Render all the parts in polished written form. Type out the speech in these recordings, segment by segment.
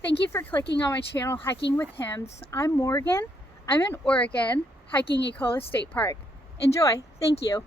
Thank you for clicking on my channel, Hiking with Hims. I'm Morgan. I'm in Oregon, hiking Ecola State Park. Enjoy. Thank you.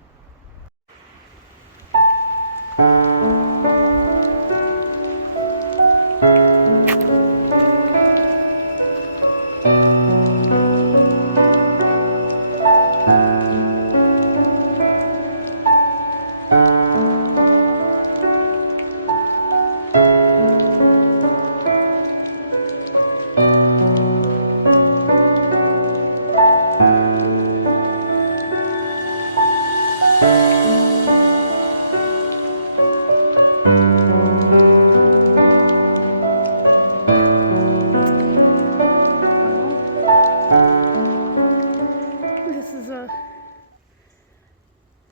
This is a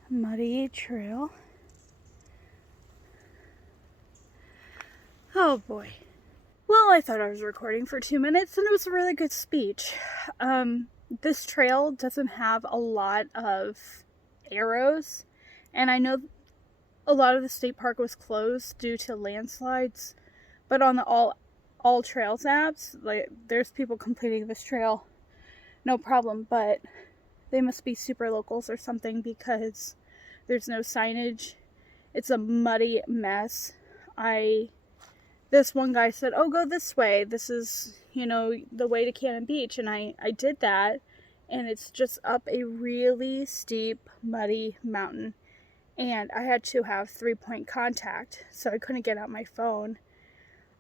muddy trail. Oh boy. Well, I thought I was recording for 2 minutes and it was a really good speech. This trail doesn't have a lot of arrows, and I know a lot of the state park was closed due to landslides, but on the all trails apps, like, there's people completing this trail no problem, but they must be super locals or something because there's no signage. It's a muddy mess. This one guy said, oh, go this way. This is, the way to Cannon Beach. And I did that. And it's just up a really steep, muddy mountain. And I had to have 3-point contact, so I couldn't get out my phone.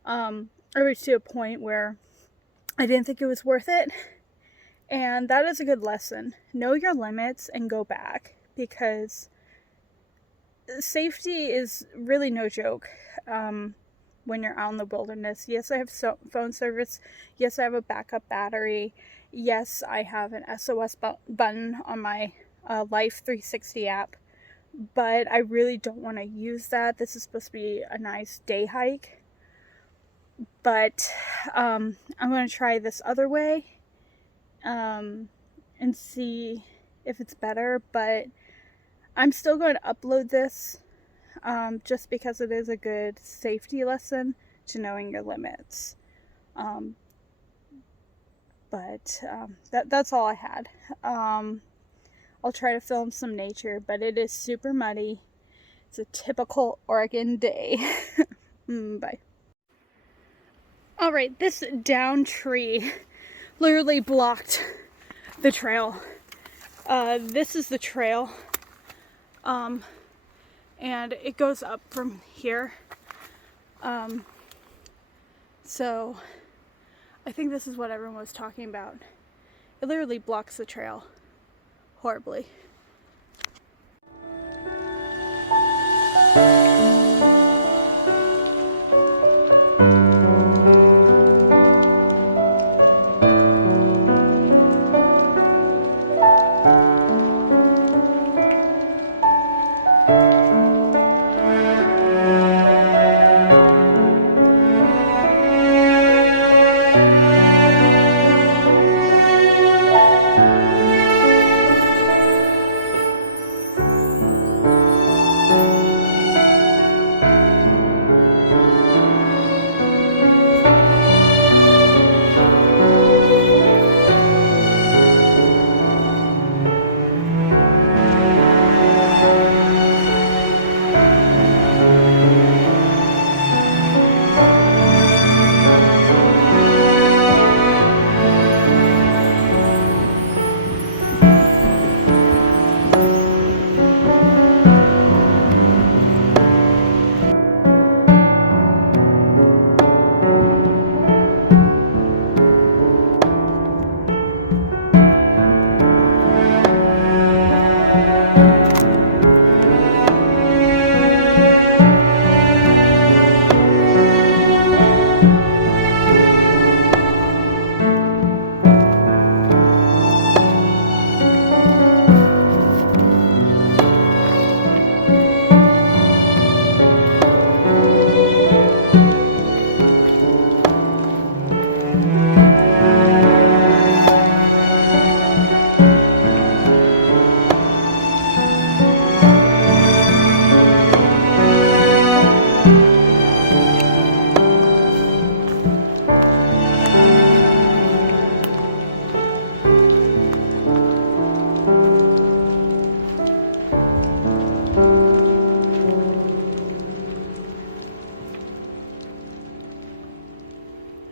I reached to a point where I didn't think it was worth it. And that is a good lesson. Know your limits and go back, because safety is really no joke. When you're out in the wilderness. Yes, I have phone service. Yes, I have a backup battery. Yes, I have an SOS button on my Life 360 app, but I really don't want to use that. This is supposed to be a nice day hike, but I'm going to try this other way and see if it's better, but I'm still going to upload this just because it is a good safety lesson to knowing your limits. That's all I had. I'll try to film some nature, but it is super muddy. It's a typical Oregon day. Bye. Alright, this down tree literally blocked the trail. This is the trail. And it goes up from here. So I think this is what everyone was talking about. It literally blocks the trail horribly.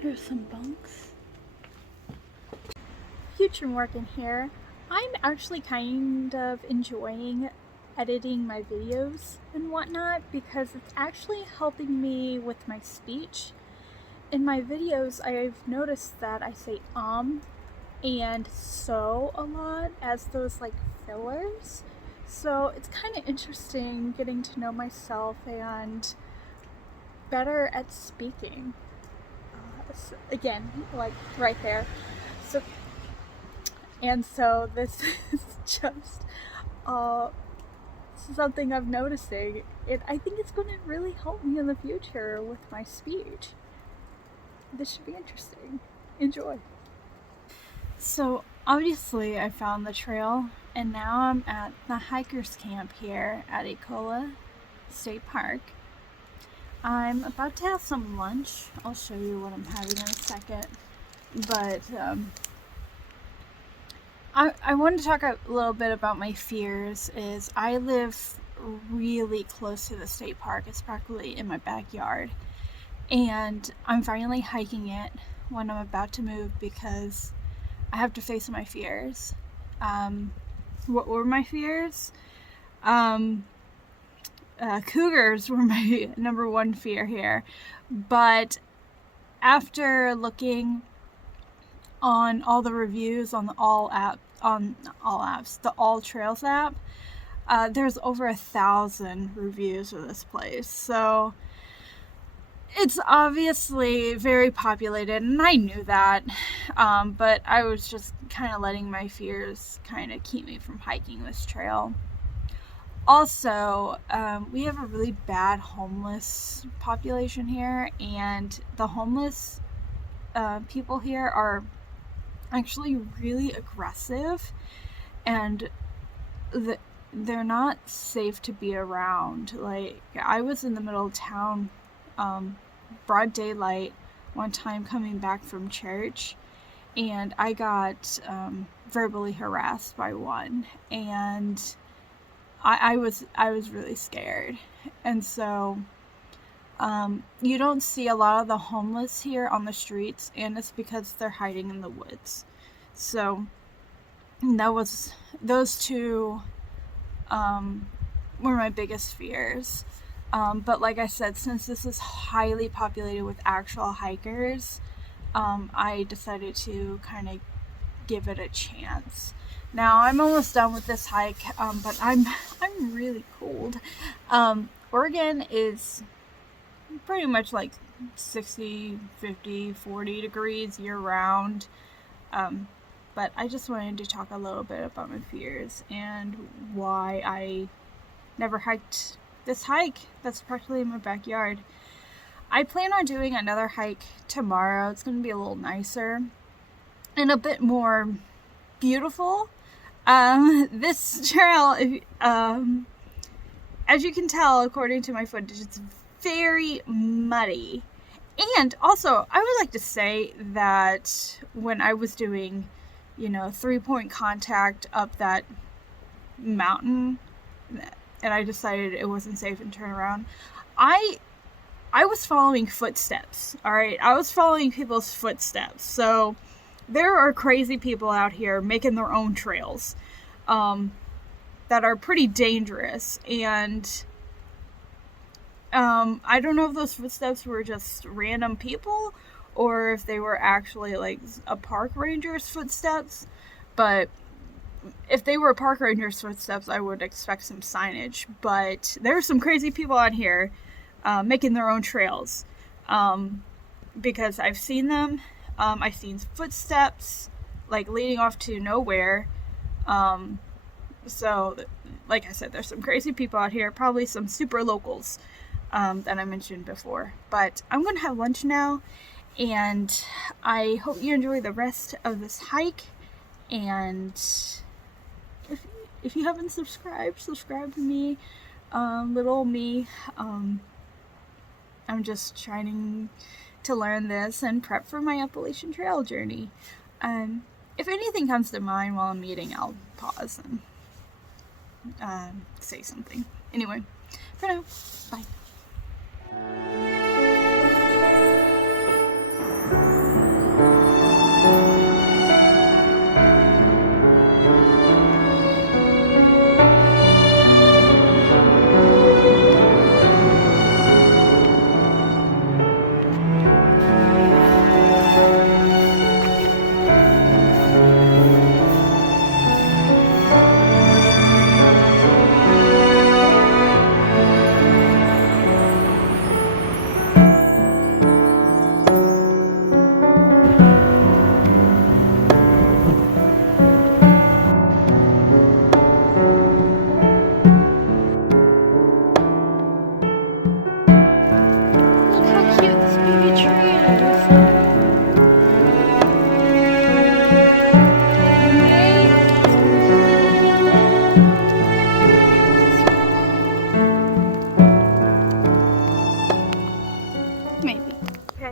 There's some bunks. Future Morgan here. I'm actually kind of enjoying editing my videos and whatnot because it's actually helping me with my speech. In my videos, I've noticed that I say and so a lot as those like fillers. So it's kind of interesting getting to know myself and better at speaking. So again, like right there. So this is just something I'm noticing. I think it's going to really help me in the future with my speech. This should be interesting. Enjoy. So obviously I found the trail, and now I'm at the hikers camp here at Ecola State Park. I'm about to have some lunch. I'll show you what I'm having in a second. But I want to talk a little bit about my fears. Is I live really close to the state park. It's practically in my backyard. And I'm finally hiking it when I'm about to move because I have to face my fears. What were my fears? Cougars were my number one fear here. But after looking on all the reviews on the the All Trails app, there's over 1,000 reviews of this place. So it's obviously very populated, and I knew that, but I was just kind of letting my fears kind of keep me from hiking this trail. Also, we have a really bad homeless population here, and the homeless people here are actually really aggressive, and they're not safe to be around. Like, I was in the middle of town, broad daylight, one time coming back from church, and I got verbally harassed by one, and I was really scared. And so you don't see a lot of the homeless here on the streets, and it's because they're hiding in the woods. So those two were my biggest fears. But like I said, since this is highly populated with actual hikers, I decided to kind of give it a chance. Now I'm almost done with this hike, but I'm really cold. Oregon is pretty much like 60, 50, 40 degrees year round. But I just wanted to talk a little bit about my fears and why I never hiked this hike that's practically in my backyard. I plan on doing another hike tomorrow. It's going to be a little nicer and a bit more beautiful. This trail, as you can tell according to my footage, it's very muddy. And also, I would like to say that when I was doing, 3-point contact up that mountain, and I decided it wasn't safe and turn around, I was following footsteps, all right? I was following people's footsteps. So there are crazy people out here making their own trails that are pretty dangerous. And I don't know if those footsteps were just random people or if they were actually like a park ranger's footsteps. But if they were park ranger's footsteps, I would expect some signage. But there are some crazy people out here making their own trails, because I've seen them. I've seen footsteps like leading off to nowhere. So like I said, there's some crazy people out here, probably some super locals that I mentioned before. But I'm gonna have lunch now, and I hope you enjoy the rest of this hike. And if you haven't subscribed to me, little me. I'm just trying to learn this and prep for my Appalachian Trail journey. If anything comes to mind while I'm eating, I'll pause and say something. Anyway, for now, bye.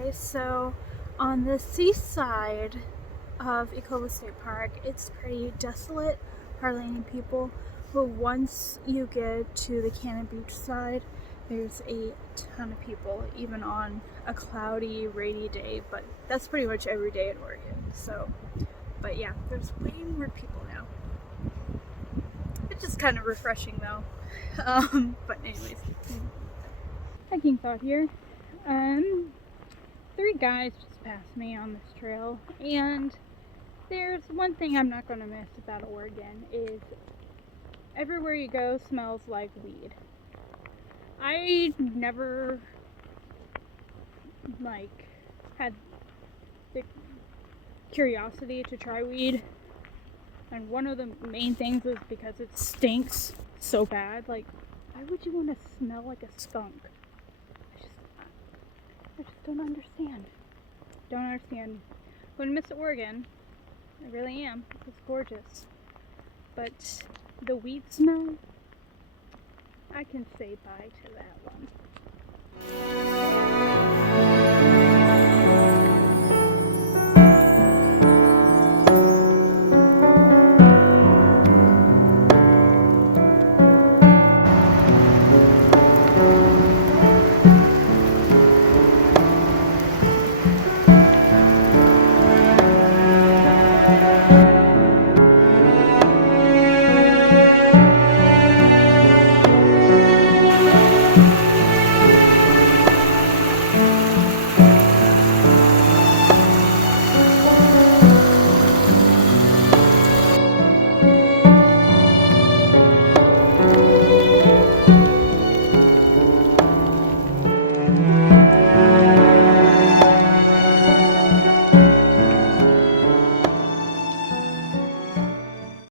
guys. So on the seaside of Ecola State Park, it's pretty desolate, hardly any people. But once you get to the Cannon Beach side, there's a ton of people, even on a cloudy, rainy day. But that's pretty much every day in Oregon. So, but yeah, there's way more people now. It's just kind of refreshing though. But anyways, hiking thought here. 3 guys just passed me on this trail, and there's one thing I'm not going to miss about Oregon is everywhere you go smells like weed. I never had the curiosity to try weed, and one of the main things is because it stinks so bad. Like, why would you want to smell like a skunk? I just don't understand. I'm gonna miss Oregon. I really am. It's gorgeous. But the weed smell, I can say bye to that one.